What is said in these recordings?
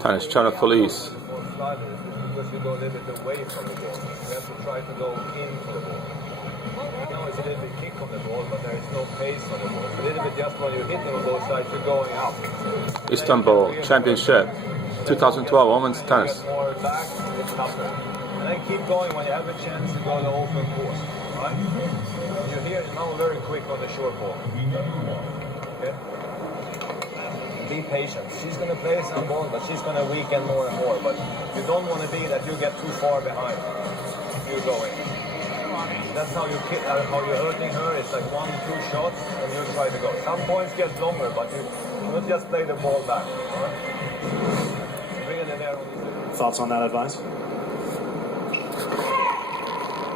Tennis Channel Police. Because you go a little bit away from the ball. You have to try to go into the ball. Now it's a little bit kick on the ball, but there is no pace on the ball. It's a little bit just when you're hitting on both sides, you're going up. Istanbul Championship 2012 Women's Tennis. More back, it's tougher. And then keep going when you have a chance to go to open course. Right? You're here now very quick on the short ball. Okay? Be patient. She's going to play some ball, but she's going to weaken more and more. But you don't want to be that you get too far behind. You're going. That's how you're hurting her. It's like 1-2 shots, and you try to go. Some points get longer, but you not just play the ball back. Right? Really there on Thoughts on that advice?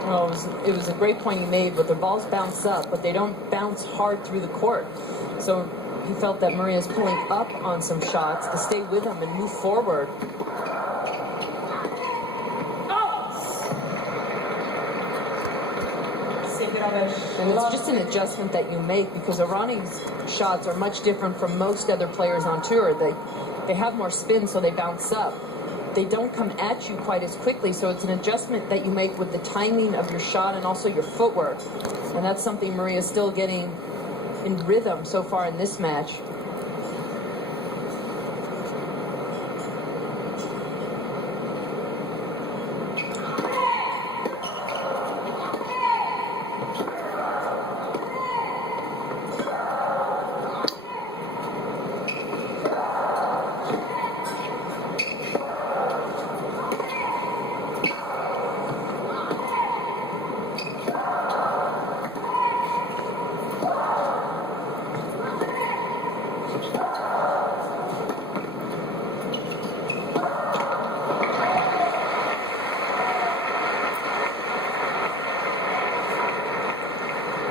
Well, it was a great point he made, but the balls bounce up, but they don't bounce hard through the court. So he felt that Maria's pulling up on some shots to stay with him and move forward. And it's just an adjustment that you make because Errani's shots are much different from most other players on tour. They have more spin, so they bounce up. They don't come at you quite as quickly, so it's an adjustment that you make with the timing of your shot and also your footwork. And that's something Maria's still getting in rhythm so far in this match.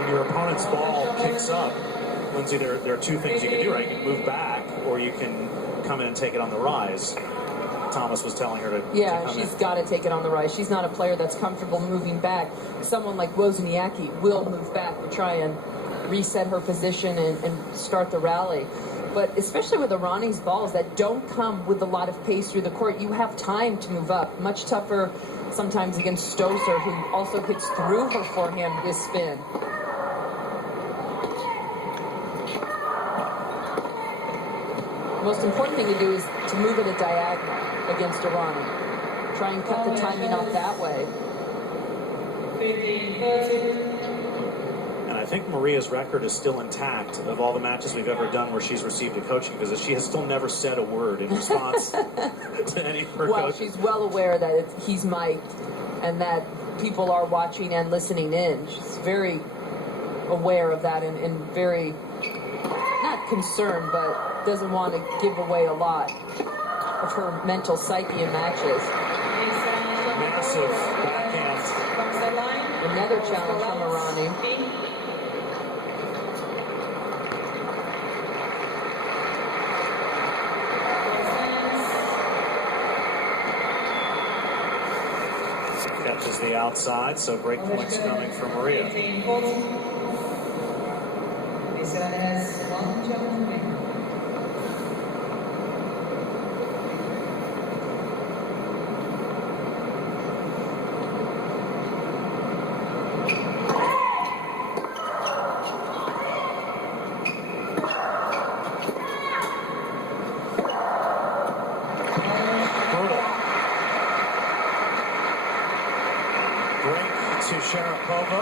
Your opponent's ball kicks up, Lindsay, there are two things you can do, right? You can move back, or you can come in and take it on the rise. Thomas was telling her to come she's in. got to take it on the rise. She's not a player that's comfortable moving back. Someone like Wozniacki will move back to try and reset her position and start the rally. But especially with Errani's balls that don't come with a lot of pace through the court, you have time to move up. Much tougher sometimes against Stosur, who also hits through her forehand with spin. The most important thing to do is to move it a diagonal against Errani. Try and cut the timing off that way. And I think Maria's record is still intact of all the matches we've ever done where she's received a coaching visit. She has still never said a word in response to any of her coaches. She's well aware that he's mic'd and that people are watching and listening in. She's very aware of that and very, not concerned, but doesn't want to give away a lot of her mental psyche in matches. Massive backhand. Another challenge from Errani. Catches the outside, so break points coming from Maria. To Sharapova.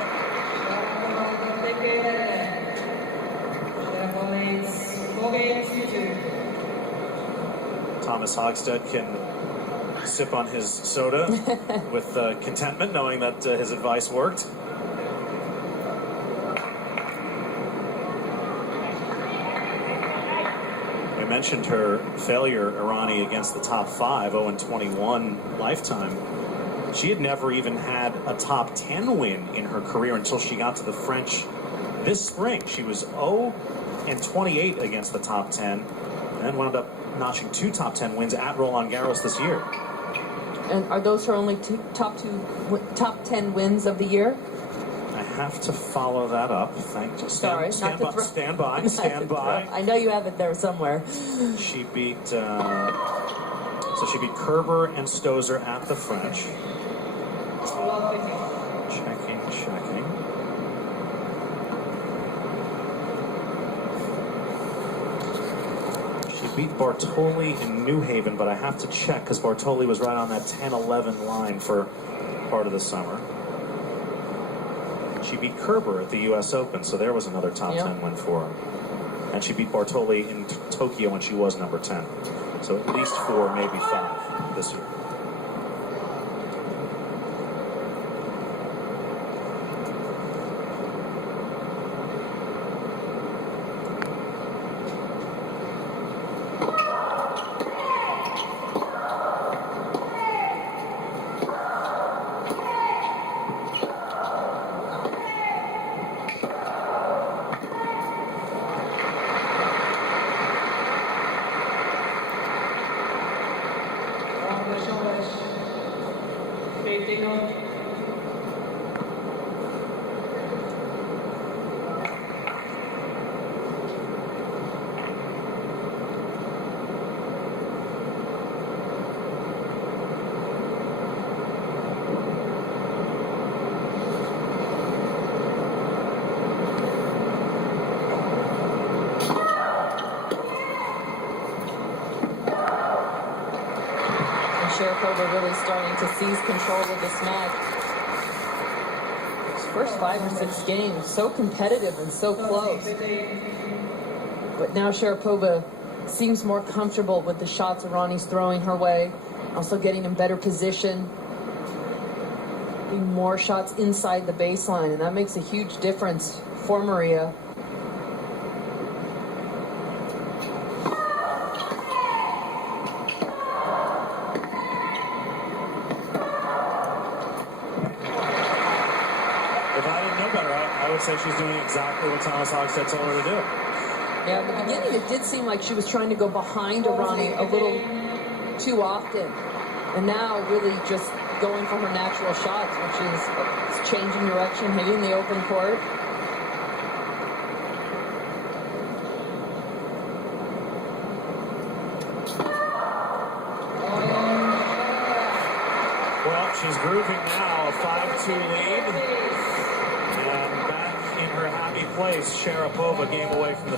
Thomas Hogstad can sip on his soda with contentment, knowing that his advice worked. We mentioned her failure, Errani, against the top 5, 0-21 lifetime. She had never even had a top 10 win in her career until she got to the French this spring. She was 0-28 against the top 10, and then wound up notching 2 top 10 wins at Roland Garros this year. And are those her only top 10 wins of the year? I have to follow that up. Stand by. I know you have it there somewhere. She beat So she beat Kerber and Stosur at the French. Checking. She beat Bartoli in New Haven, but I have to check because Bartoli was right on that 10-11 line for part of the summer. She beat Kerber at the U.S. Open, so there was another top 10 win for her. And she beat Bartoli in Tokyo when she was number 10. So at least 4, maybe 5 this year. Sharapova really starting to seize control of this match. First 5 or 6 games, so competitive and so close. But now Sharapova seems more comfortable with the shots Errani's throwing her way. Also getting in better position. Getting more shots inside the baseline, and that makes a huge difference for Maria. If I didn't know better, I would say she's doing exactly what Thomas Hogstead told her to do. Yeah, in the beginning it did seem like she was trying to go behind Errani a little too often. And now really just going for her natural shots, which is changing direction, hitting the open court. Well, she's grooving now, a 5-2 lead. And back in her happy place, Sharapova game away from the